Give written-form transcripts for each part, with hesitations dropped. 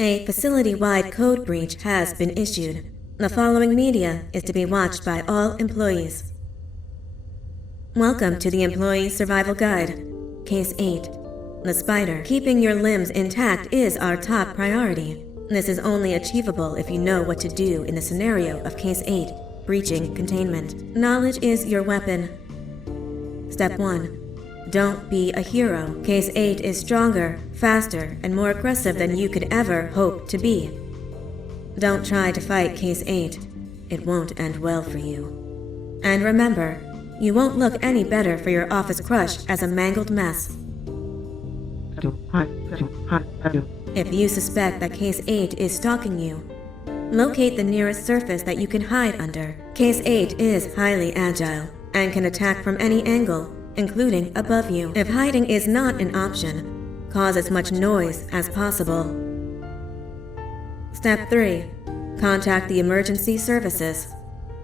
A facility-wide code breach has been issued. The following media is to be watched by all employees. Welcome to the Employee Survival Guide. Case 8. The spider. Keeping your limbs intact is our top priority. This is only achievable if you know what to do in the scenario of Case 8, breaching containment. Knowledge is your weapon. Step 1. Don't be a hero. Case 8 is stronger, faster, and more aggressive than you could ever hope to be. Don't try to fight Case 8. It won't end well for you. And remember, you won't look any better for your office crush as a mangled mess. If you suspect that Case 8 is stalking you, locate the nearest surface that you can hide under. Case 8 is highly agile and can attack from any angle, including above you. If hiding is not an option, cause as much noise as possible. Step 3. Contact the emergency services.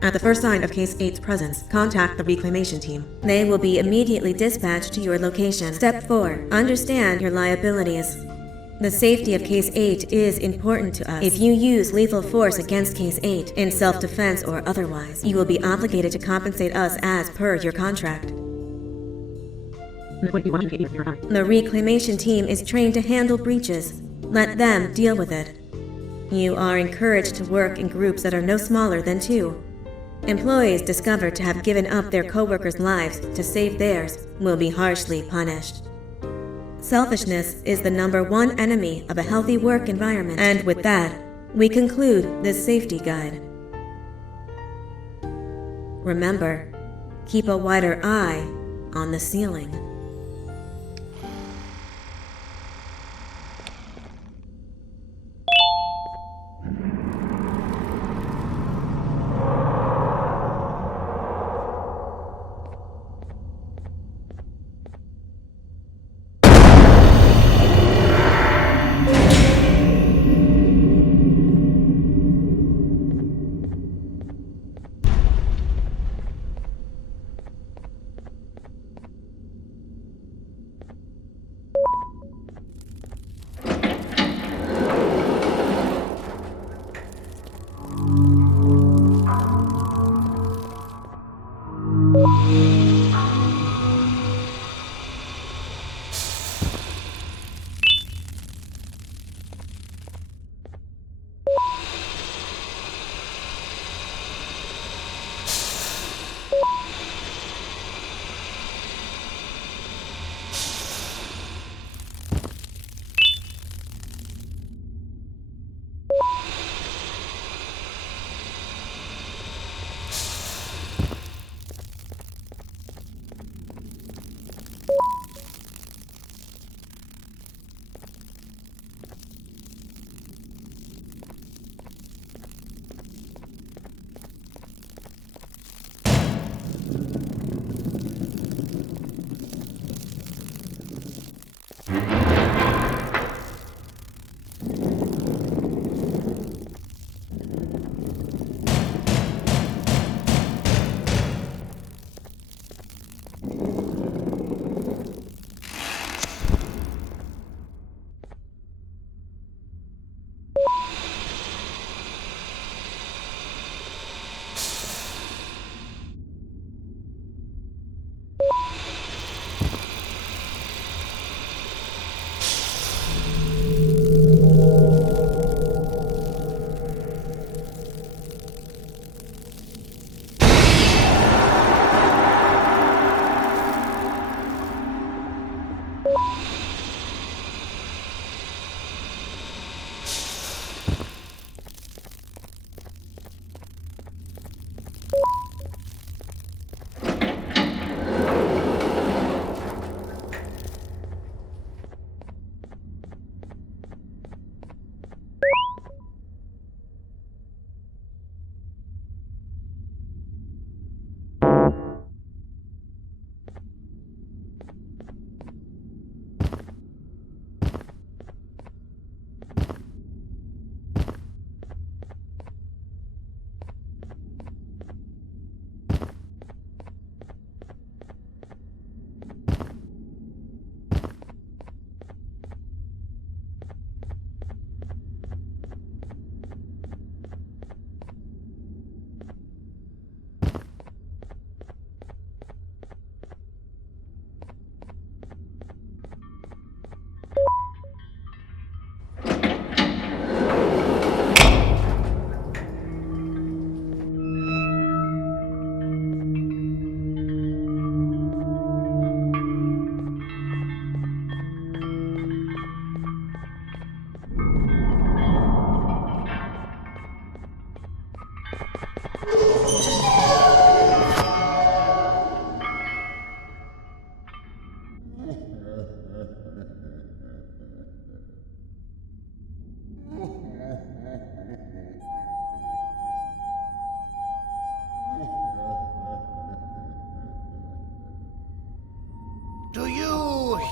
At the first sign of Case 8's presence, contact the reclamation team. They will be immediately dispatched to your location. Step 4. Understand your liabilities. The safety of Case 8 is important to us. If you use lethal force against Case 8, in self-defense or otherwise, you will be obligated to compensate us as per your contract. The reclamation team is trained to handle breaches. Let them deal with it. You are encouraged to work in groups that are no smaller than 2. Employees discovered to have given up their coworkers' lives to save theirs will be harshly punished. Selfishness is the #1 enemy of a healthy work environment. And with that, we conclude this safety guide. Remember, keep a wider eye on the ceiling.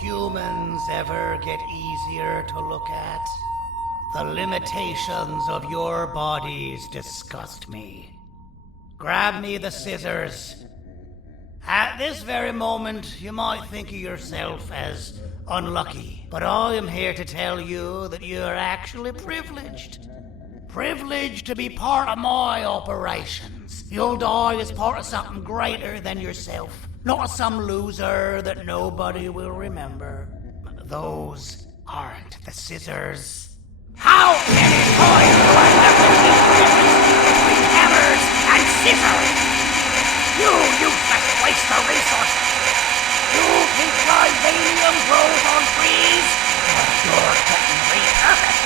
humans ever get easier to look at? The limitations of your bodies disgust me. Grab me the scissors. At this very moment, you might think of yourself as unlucky, but I am here to tell you that you are actually privileged. Privileged to be part of my operations. You'll die as part of something greater than yourself, not as some loser that nobody will remember. Those aren't the scissors. How many times do I have to keep difference between hammers and scissors? You useless waste of resources! You think vibranium grows on trees? Well, you're getting repurposed.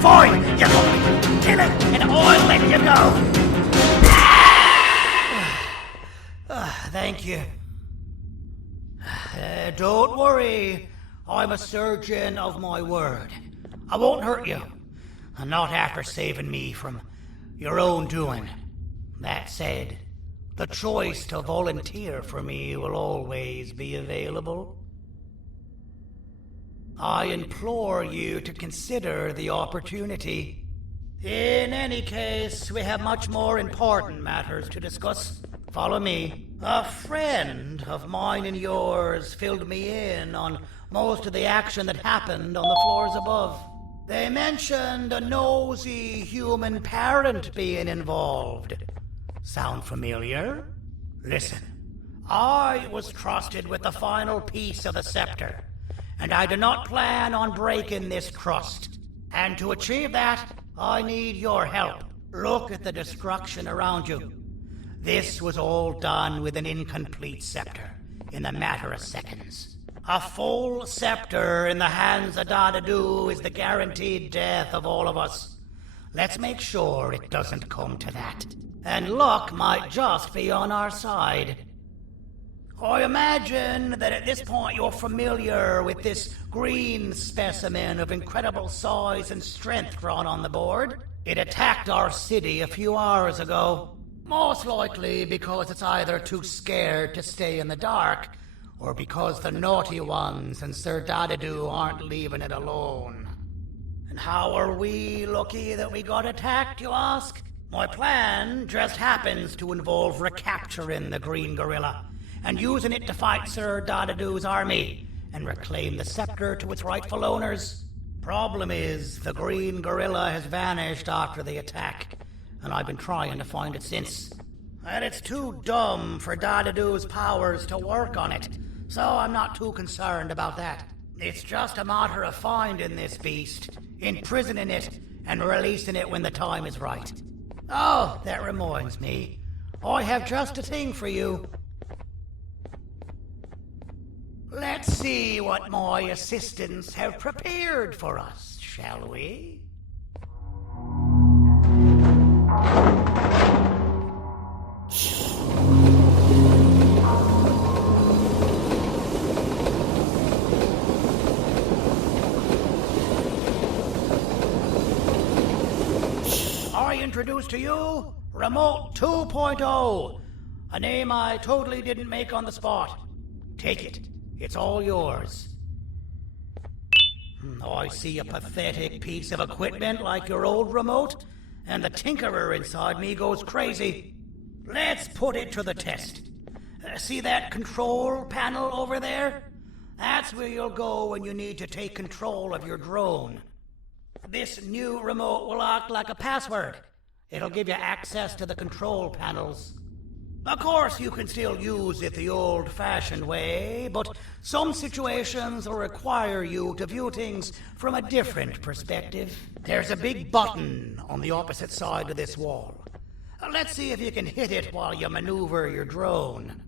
Fine, you got me. Kill him, and I'll let you go. Thank you. Don't worry. I'm a surgeon of my word. I won't hurt you. Not after saving me from your own doing. That said, the choice to volunteer for me will always be available. I implore you to consider the opportunity. In any case, we have much more important matters to discuss. Follow me. A friend of mine and yours filled me in on most of the action that happened on the floors above. They mentioned a nosy human parent being involved. Sound familiar? Listen, I was trusted with the final piece of the scepter, and I do not plan on breaking this trust. And to achieve that, I need your help. Look at the destruction around you. This was all done with an incomplete scepter, in a matter of seconds. A full scepter in the hands of Dadadu is the guaranteed death of all of us. Let's make sure it doesn't come to that. And luck might just be on our side. I imagine that at this point you're familiar with this green specimen of incredible size and strength drawn on the board. It attacked our city a few hours ago. Most likely because it's either too scared to stay in the dark, or because the naughty ones and Sir Dadadu aren't leaving it alone. And how are we lucky that we got attacked, you ask? My plan just happens to involve recapturing the green gorilla and using it to fight Sir Dadadu's army and reclaim the scepter to its rightful owners. Problem is, the green gorilla has vanished after the attack, and I've been trying to find it since. And it's too dumb for Dadadu's powers to work on it, so I'm not too concerned about that. It's just a matter of finding this beast, imprisoning it, and releasing it when the time is right. Oh, that reminds me. I have just a thing for you. Let's see what my assistants have prepared for us, shall we? I introduce to you Remote 2.0, a name I totally didn't make on the spot. Take it. It's all yours. I see a pathetic piece of equipment like your old remote, and the tinkerer inside me goes crazy. Let's put it to the test. See that control panel over there? That's where you'll go when you need to take control of your drone. This new remote will act like a password. It'll give you access to the control panels. Of course, you can still use it the old-fashioned way, but some situations will require you to view things from a different perspective. There's a big button on the opposite side of this wall. Let's see if you can hit it while you maneuver your drone.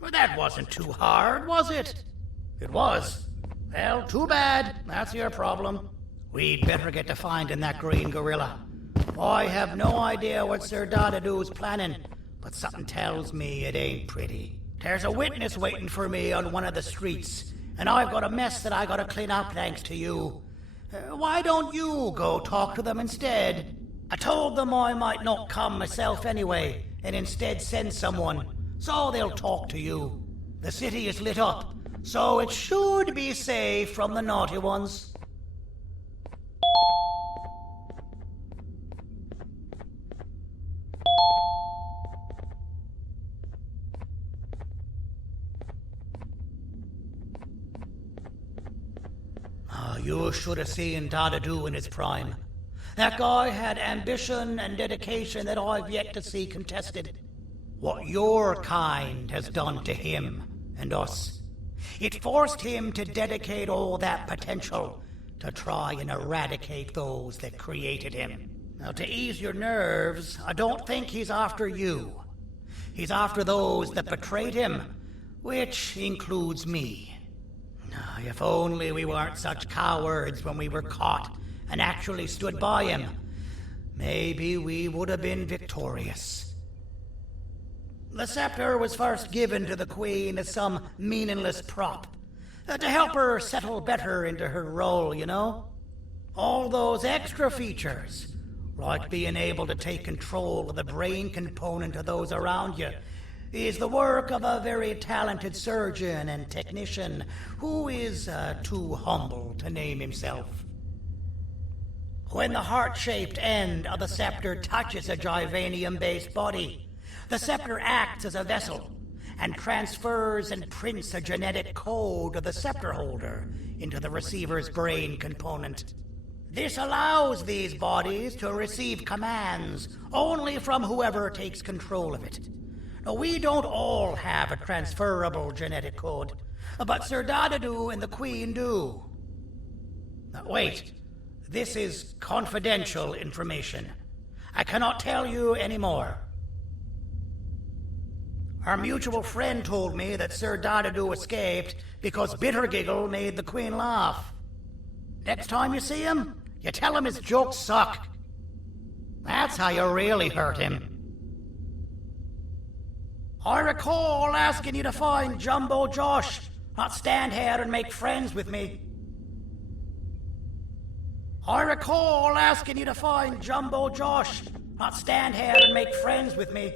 Well, that wasn't too hard, was it? It was. Well, too bad. That's your problem. We'd better get to finding that green gorilla. I have no idea what Sir Dadadu's planning, but something tells me it ain't pretty. There's a witness waiting for me on one of the streets, and I've got a mess that I gotta clean up thanks to you. Why don't you go talk to them instead? I told them I might not come myself anyway, and instead send someone, so they'll talk to you. The city is lit up, so it should be safe from the naughty ones. You should have seen Dadadu in his prime. That guy had ambition and dedication that I've yet to see contested. What your kind has done to him and us. It forced him to dedicate all that potential to try and eradicate those that created him. Now, to ease your nerves, I don't think he's after you. He's after those that betrayed him, which includes me. If only we weren't such cowards when we were caught and actually stood by him, maybe we would have been victorious. The scepter was first given to the Queen as some meaningless prop, to help her settle better into her role, you know? All those extra features, like being able to take control of the brain component of those around you, is the work of a very talented surgeon and technician who is too humble to name himself. When the heart-shaped end of the scepter touches a Givanium-based body, the scepter acts as a vessel and transfers and prints a genetic code of the scepter holder into the receiver's brain component. This allows these bodies to receive commands only from whoever takes control of it. Now, we don't all have a transferable genetic code, but Sir Dadadu and the Queen do. Now, wait, this is confidential information. I cannot tell you any more. Our mutual friend told me that Sir Dadadu escaped because Bittergiggle made the Queen laugh. Next time you see him, you tell him his jokes suck. That's how you really hurt him. I recall asking you to find Jumbo Josh, not stand here and make friends with me. I recall asking you to find Jumbo Josh, not stand here and make friends with me.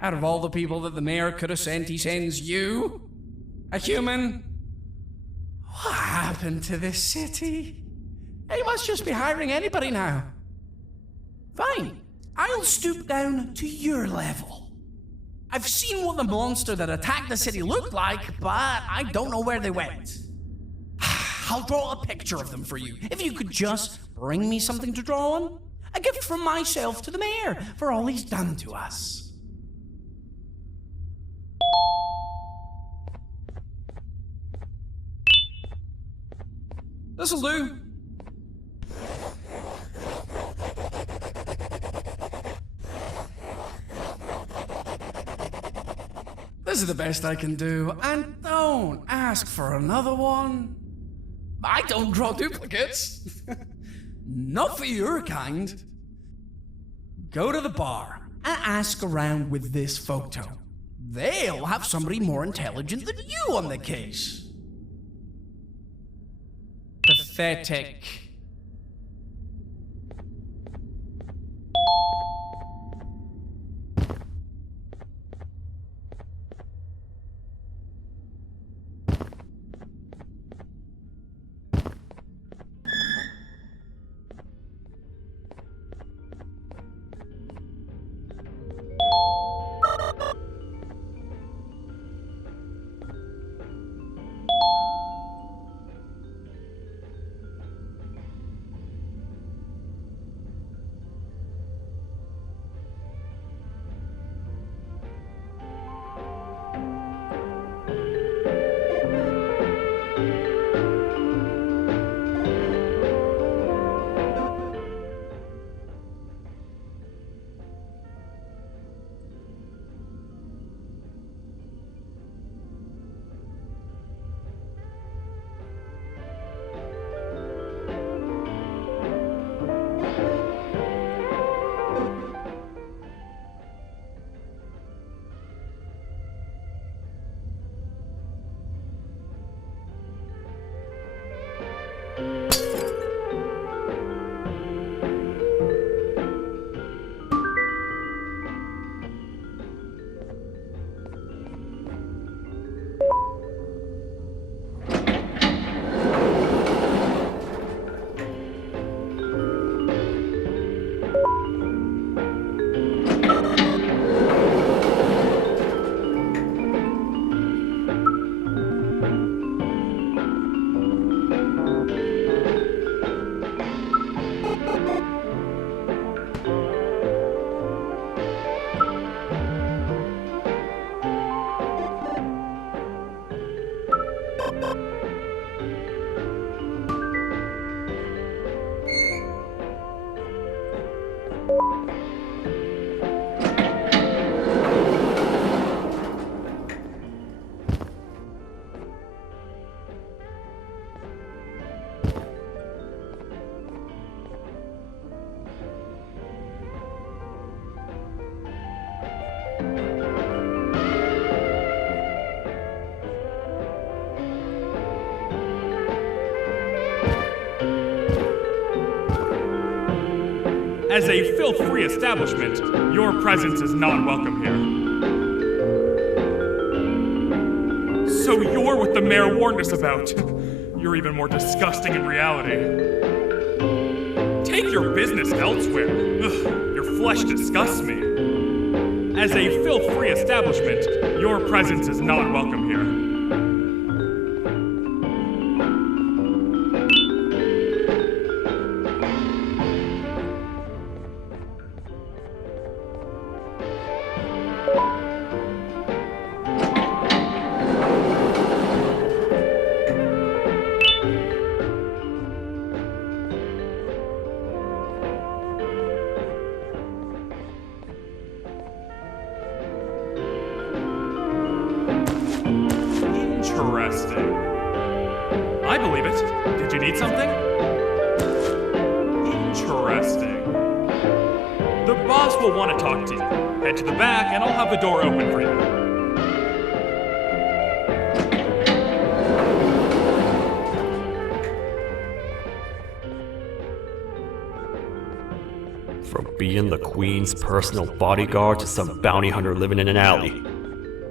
Out of all the people that the mayor could have sent, he sends you? A human? What happened to this city? He must just be hiring anybody now. Fine, I'll stoop down to your level. I've seen what the monster that attacked the city looked like, but I don't know where they went. I'll draw a picture of them for you, if you could just bring me something to draw on. A gift from myself to the mayor for all he's done to us. This'll do. This is the best I can do, and don't ask for another one. I don't draw duplicates. Not for your kind. Go to the bar and ask around with this photo. They'll have somebody more intelligent than you on the case. Pathetic. As a filth-free establishment, your presence is not welcome here. So you're what the mayor warned us about. You're even more disgusting in reality. Take your business elsewhere. Ugh, your flesh disgusts me. As a filth-free establishment, your presence is not welcome here. Interesting. I believe it. Did you need something? Interesting. The boss will want to talk to you. Head to the back and I'll have the door open for you. From being the Queen's personal bodyguard to some bounty hunter living in an alley.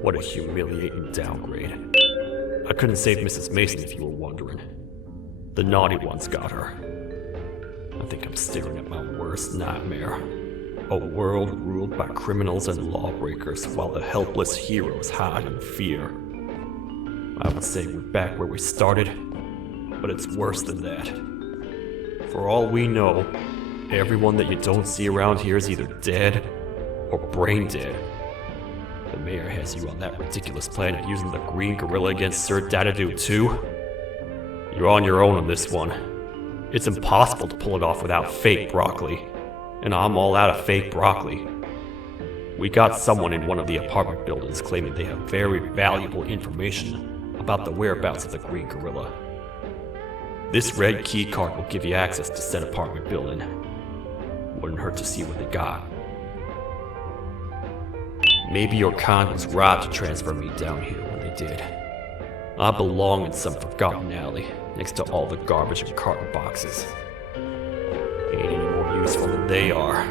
What a humiliating downgrade. I couldn't save Mrs. Mason if you were wondering. The naughty ones got her. I think I'm staring at my worst nightmare. A world ruled by criminals and lawbreakers while the helpless heroes hide in fear. I would say we're back where we started, but it's worse than that. For all we know, everyone that you don't see around here is either dead or brain dead. The mayor has you on that ridiculous plan of using the green gorilla against Sir Dadadoo too? You're on your own on this one. It's impossible to pull it off without fake broccoli. And I'm all out of fake broccoli. We got someone in one of the apartment buildings claiming they have very valuable information about the whereabouts of the green gorilla. This red key card will give you access to said apartment building. Wouldn't hurt to see what they got. Maybe your kind was right to transfer me down here when they did. I belong in some forgotten alley, next to all the garbage and carton boxes. Ain't any more useful than they are.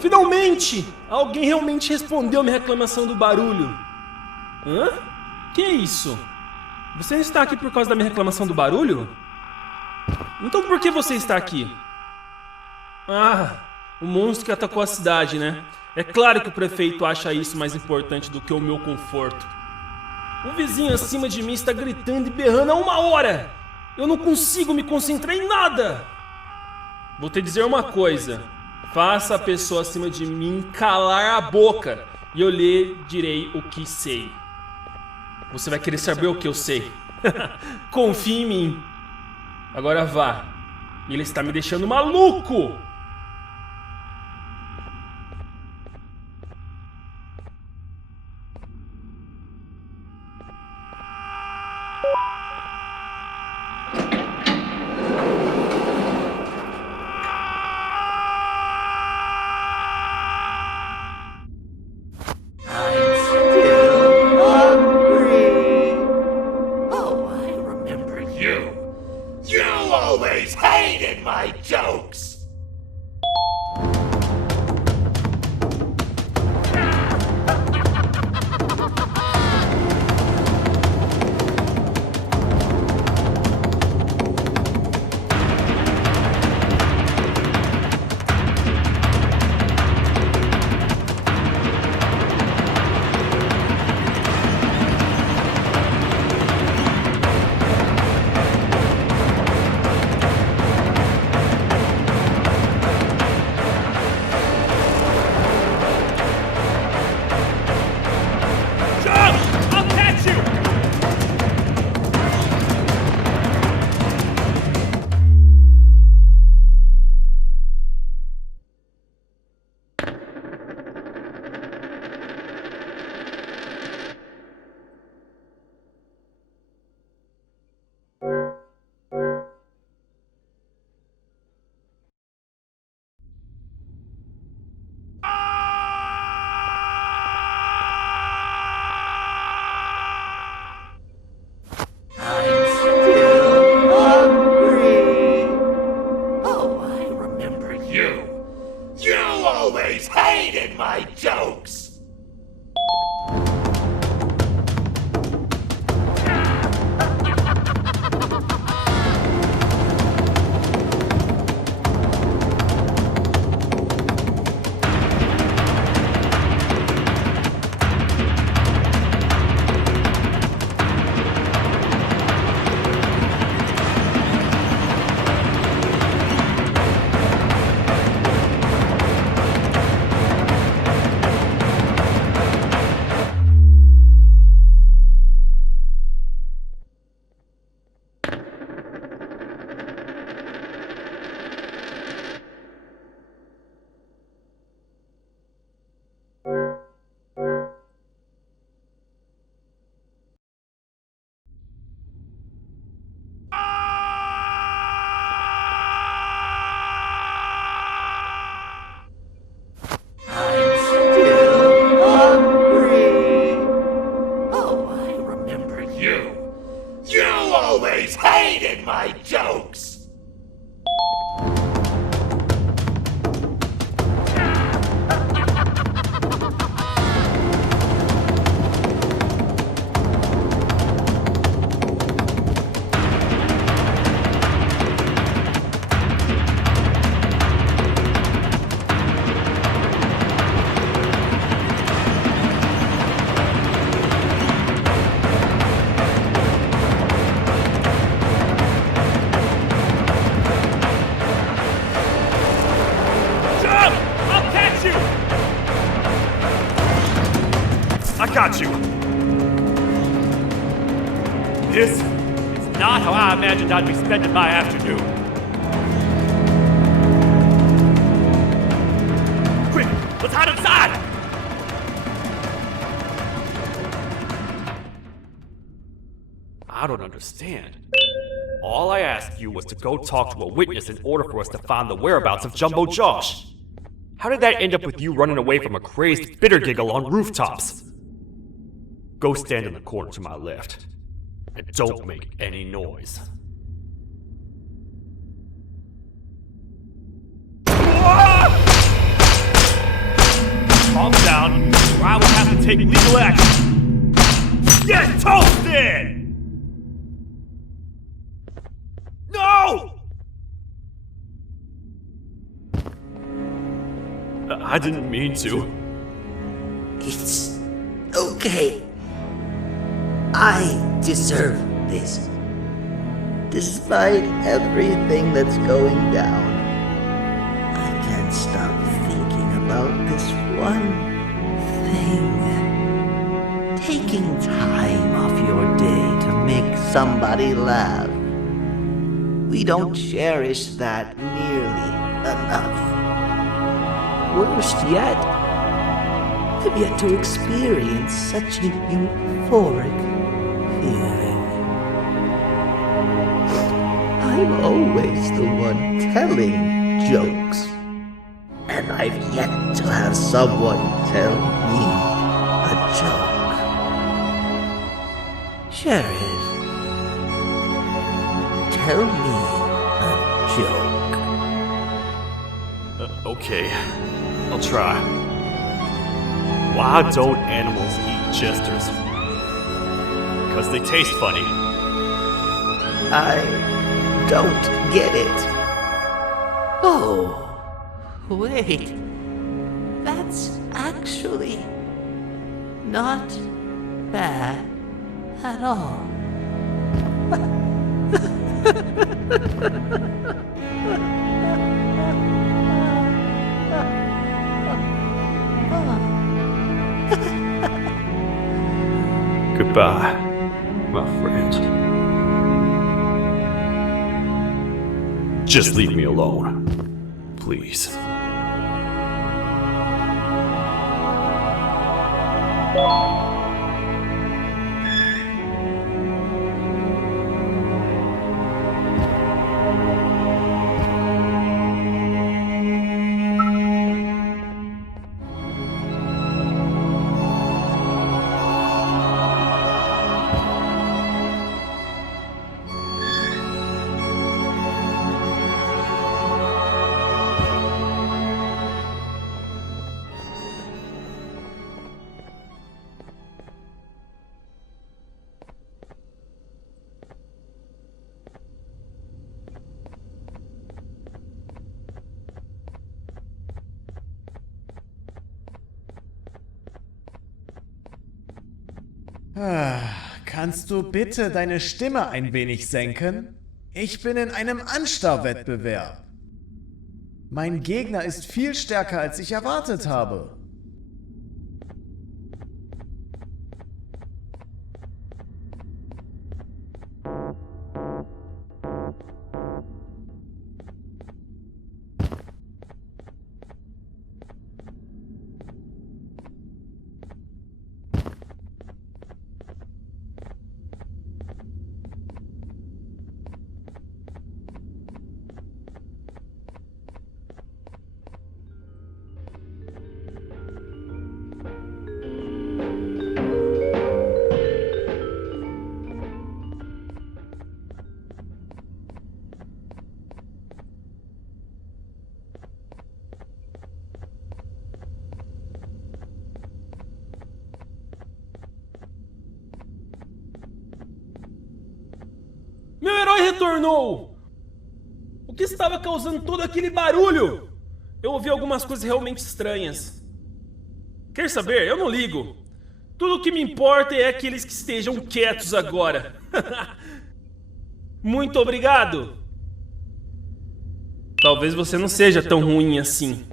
Finalmente! Alguém realmente respondeu minha reclamação do barulho. Hã? Que é isso? Você está aqui por causa da minha reclamação do barulho? Então por que você está aqui? Ah, o monstro que atacou a cidade, né? É claro que o prefeito acha isso mais importante do que o meu conforto. O vizinho acima de mim está gritando e berrando há 1 hora! Eu não consigo me concentrar em nada! Vou te dizer uma coisa. Faça a pessoa acima de mim calar a boca e eu lhe direi o que sei. Você vai querer saber o que eu sei. Confie em mim. Agora vá. Ele está me deixando maluco. You always hated my jokes! my jokes! I got you! This is not how I imagined I'd be spending my afternoon. Quick, let's hide inside! I don't understand. All I asked you was to go talk to a witness in order for us to find the whereabouts of Jumbo Josh. How did that end up with you running away from a crazed bitter giggle on rooftops? Go stand in the corner to my left. And don't make any noise. Calm down, or I will have to take legal action. Get toasted! No! I didn't mean to. It's okay. I deserve this. Despite everything that's going down, I can't stop thinking about this one thing. Taking time off your day to make somebody laugh. We don't cherish that nearly enough. Worst yet, I've yet to experience such a euphoric feeling. I'm always the one telling jokes, and I've yet to have someone tell me a joke. Sheriff, tell me a joke. Okay, I'll try. Why don't animals eat jesters? Because they taste funny. I don't get it. Oh, wait. That's actually not bad at all. Goodbye, my friend. Just leave me alone, please. Kannst du bitte deine Stimme ein wenig senken? Ich bin in einem Anstarrwettbewerb. Mein Gegner ist viel stärker, als ich erwartet habe. retornou? O que estava causando todo aquele barulho? Eu ouvi algumas coisas realmente estranhas. Quer saber? Eu não ligo. Tudo o que me importa é aqueles que estejam quietos agora. Muito obrigado. Talvez você não seja tão ruim assim.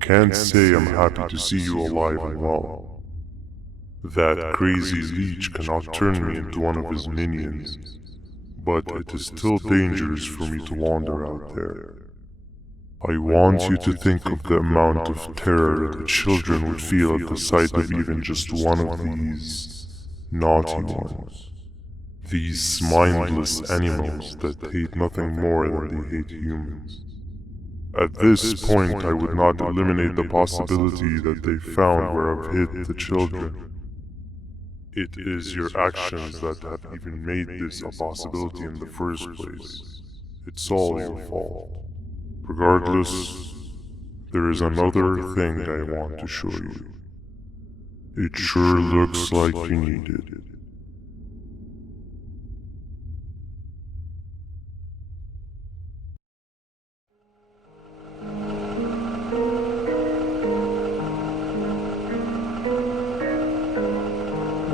Can't say I'm happy to see you alive and well. That crazy leech cannot turn me into one of his minions, but it is still dangerous for me to wander out there. I want you to think of the amount of terror the children would feel at the sight of even just one of these naughty ones. These mindless animals that hate nothing more than they hate humans. At this point, I would not eliminate the possibility that they found where I've hid the children. It is your actions that have even made this a possibility in the first place. It's all your fault. Regardless, there is another thing I want to show you. It sure looks like you need it.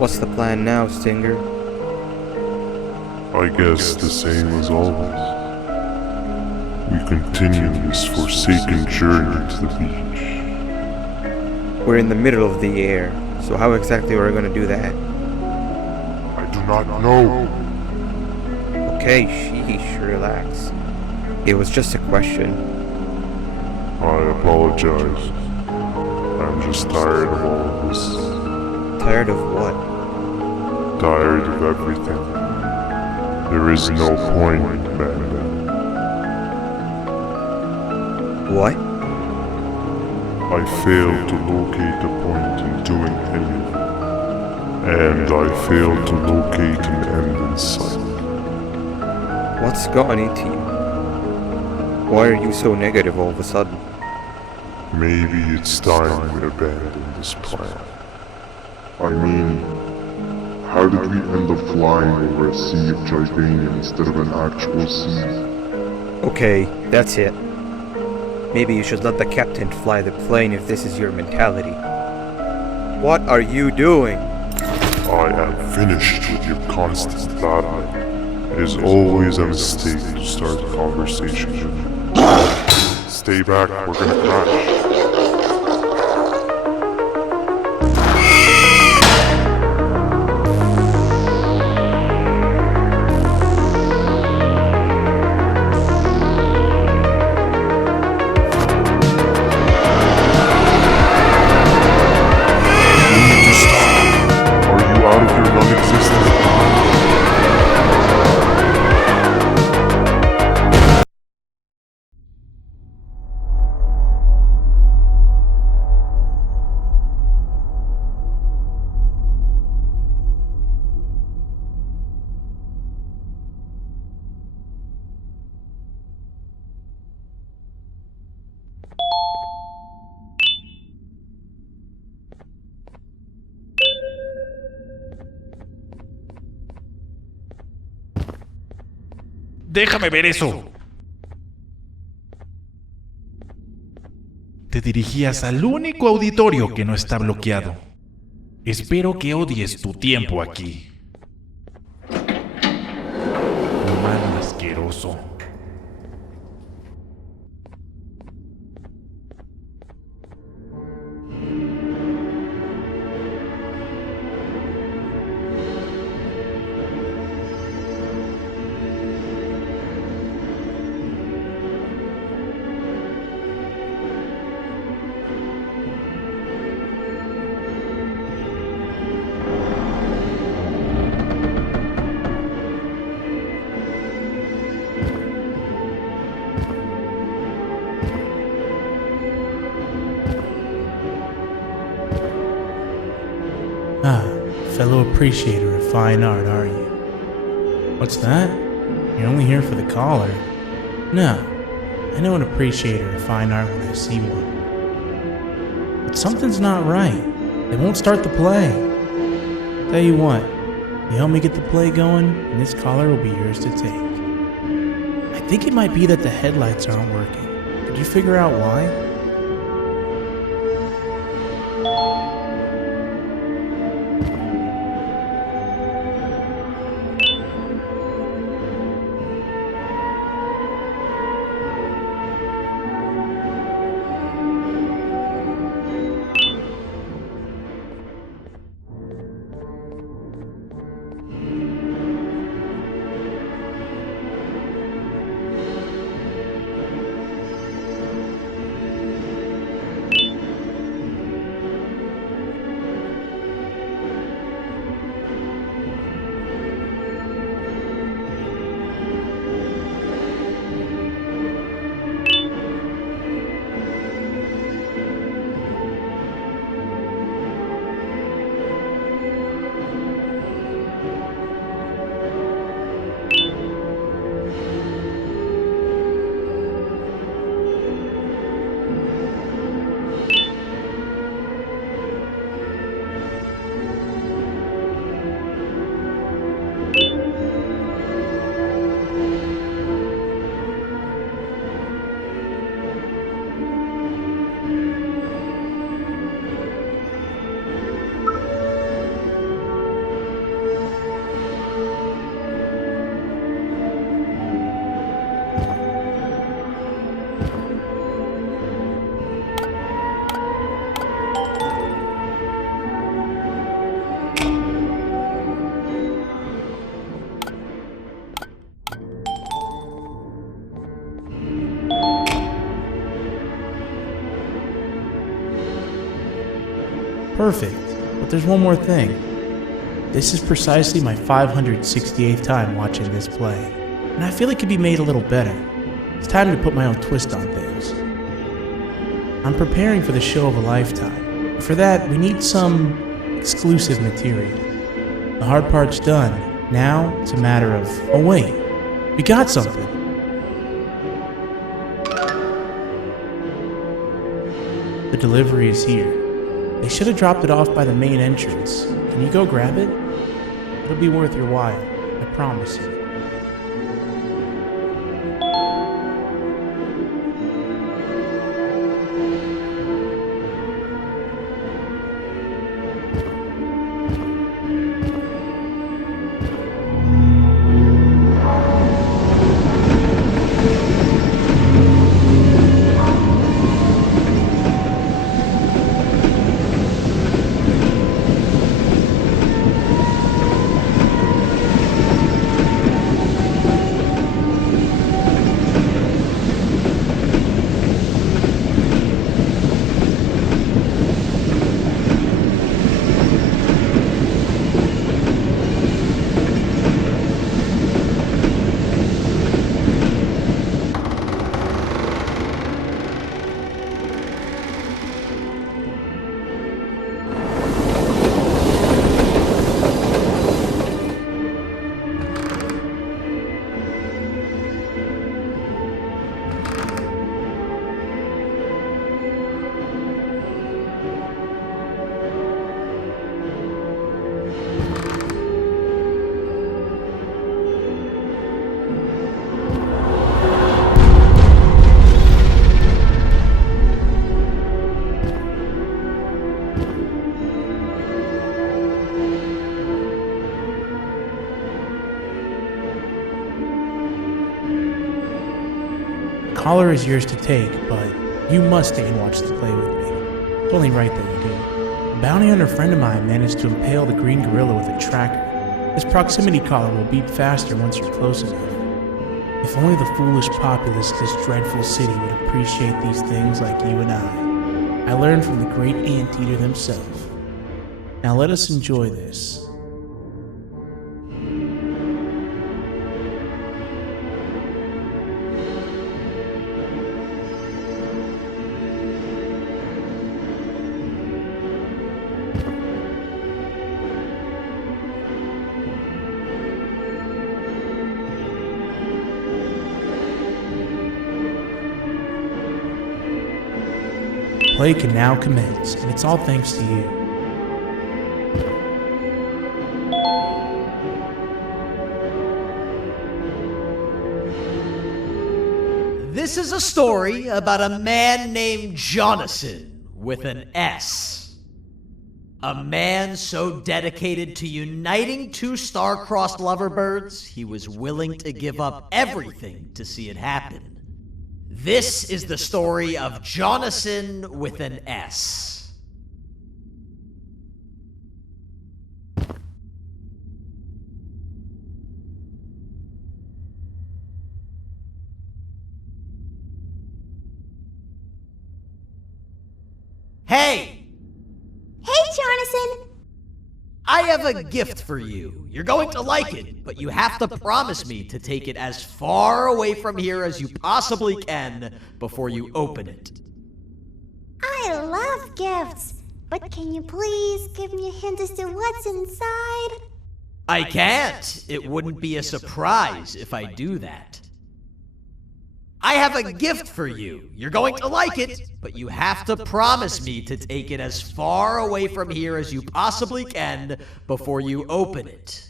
What's the plan now, Stinger? I guess the same as always. We continue this forsaken journey to the beach. We're in the middle of the air, so how exactly are we going to do that? I do not know. Okay, sheesh, relax. It was just a question. I apologize. I'm just tired of all of this. Tired of what? Tired of everything. There is no point, Banban. What? I failed to locate a point in doing anything. And I failed to locate an end in sight. What's gotten into you? Why are you so negative all of a sudden? Maybe it's time we abandon this plan. I mean, how did we end up flying over a sea of Jordania instead of an actual sea? Okay, that's it. Maybe you should let the captain fly the plane if this is your mentality. What are you doing? I am finished with your constant battling. It is always a mistake to start a conversation with you. Stay back, we're gonna crash. Déjame ver eso. Te dirigías al único auditorio que no está bloqueado. Espero que odies tu tiempo aquí. Humano asqueroso. Ah, fellow appreciator of fine art, are you? What's that? You're only here for the collar? No, I know an appreciator of fine art when I see one. But something's not right. They won't start the play. Tell you what, you help me get the play going, and this collar will be yours to take. I think it might be that the headlights aren't working. Did you figure out why? Perfect, but there's one more thing. This is precisely my 568th time watching this play, and I feel it could be made a little better. It's time to put my own twist on things. I'm preparing for the show of a lifetime. For that, we need some exclusive material. The hard part's done. Now, it's a matter of, oh wait, we got something. The delivery is here. They should have dropped it off by the main entrance. Can you go grab it? It'll be worth your while, I promise you. The collar is yours to take, but you must stay and watch the play with me. It's only right that you do. A bounty hunter friend of mine managed to impale the green gorilla with a tracker. This proximity collar will beep faster once you're close enough. If only the foolish populace of this dreadful city would appreciate these things like you and I. I learned from the great anteater himself. Now let us enjoy this. play can now commence, and it's all thanks to you. This is a story about a man named Jonathan with an S. A man so dedicated to uniting two star-crossed loverbirds, he was willing to give up everything to see it happen. This is the story of Jonathan with an S. Hey! Hey, Jonathan! I have a gift for you. You're going to like it, but you have to promise me to take it as far away from here as you possibly can before you open it. I love gifts, but can you please give me a hint as to what's inside? I can't. It wouldn't be a surprise if I do that. I have a gift for you. You're going to like it, but you have to promise me to take it as far away from here as you possibly can before you open it.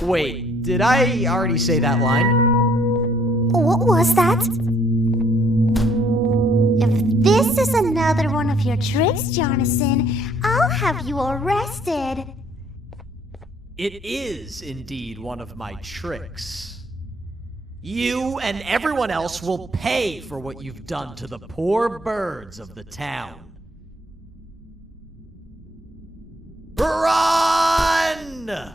Wait, did I already say that line? What was that? If this is another one of your tricks, Jonathan, I'll have you arrested. It is indeed one of my tricks. You and everyone else will pay for what you've done to the poor birds of the town. Run!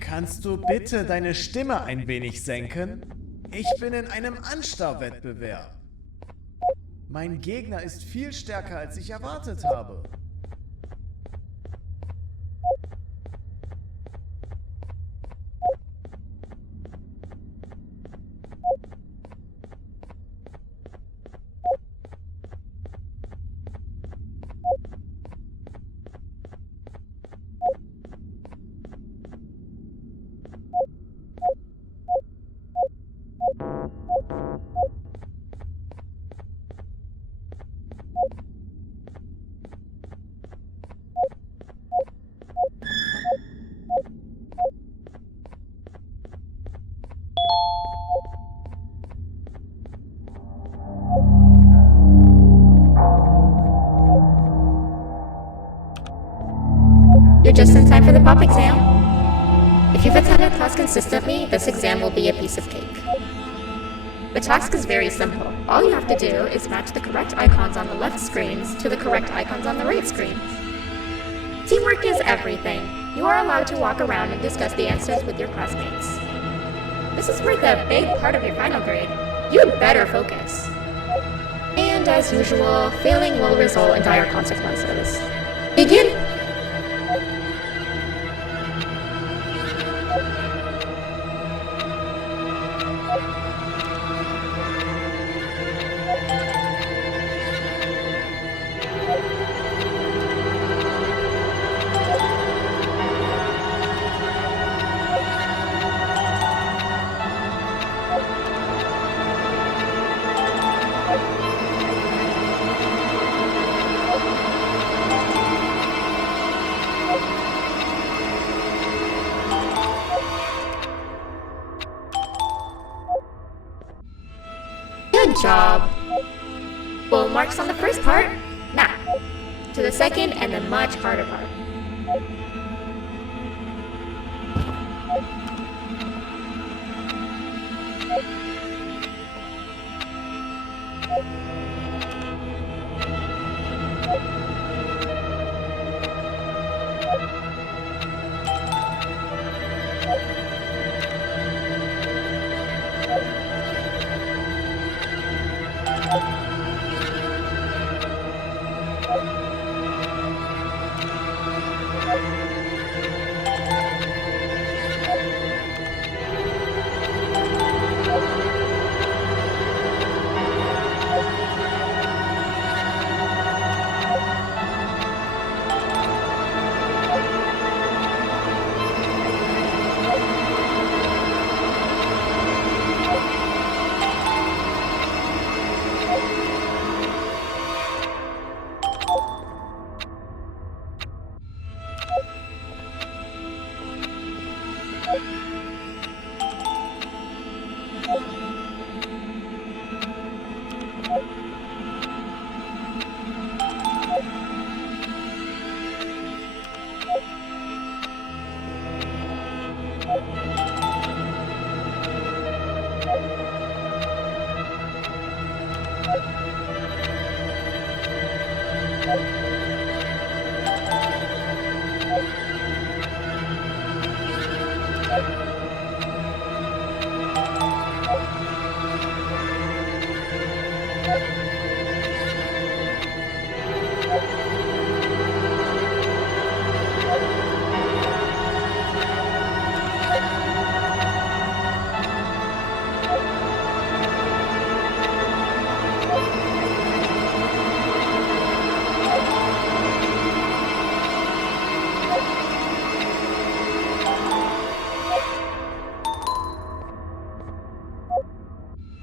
Kannst du bitte deine Stimme ein wenig senken? Ich bin in einem Anstarrwettbewerb. Mein Gegner ist viel stärker, als ich erwartet habe. You're just in time for the pop exam. If you've attended class consistently, this exam will be a piece of cake. The task is very simple. All you have to do is match the correct icons on the left screens to the correct icons on the right screens. Teamwork is everything. You are allowed to walk around and discuss the answers with your classmates. This is worth a big part of your final grade. You'd better focus. And as usual, failing will result in dire consequences. Begin! Good job. Full marks on the first part. Now, to the second and the much harder part.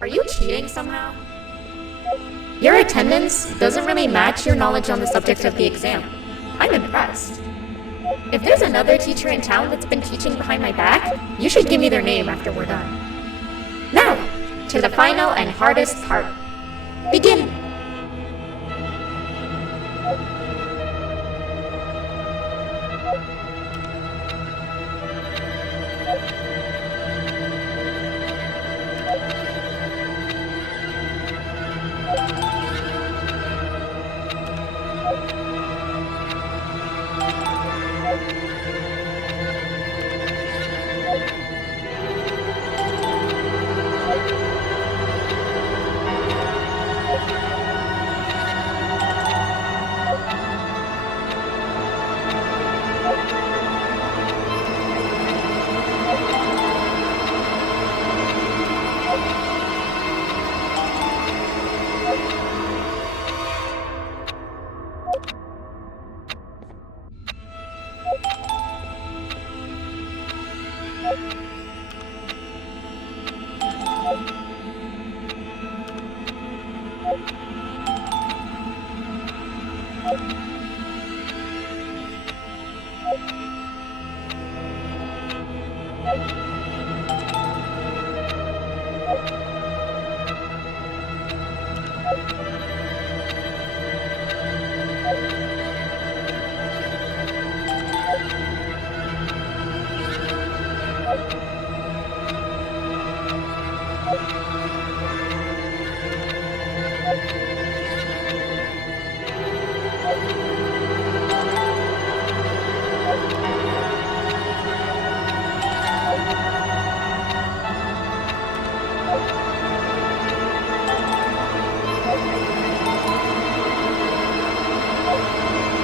Are you cheating somehow? Your attendance doesn't really match your knowledge on the subject of the exam. I'm impressed. If there's another teacher in town that's been teaching behind my back, you should give me their name after we're done. Now, to the final and hardest part. Begin!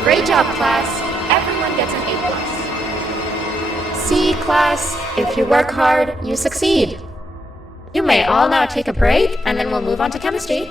Great job, class. Everyone gets an A+. See, class, if you work hard, you succeed. You may all now take a break, and then we'll move on to chemistry.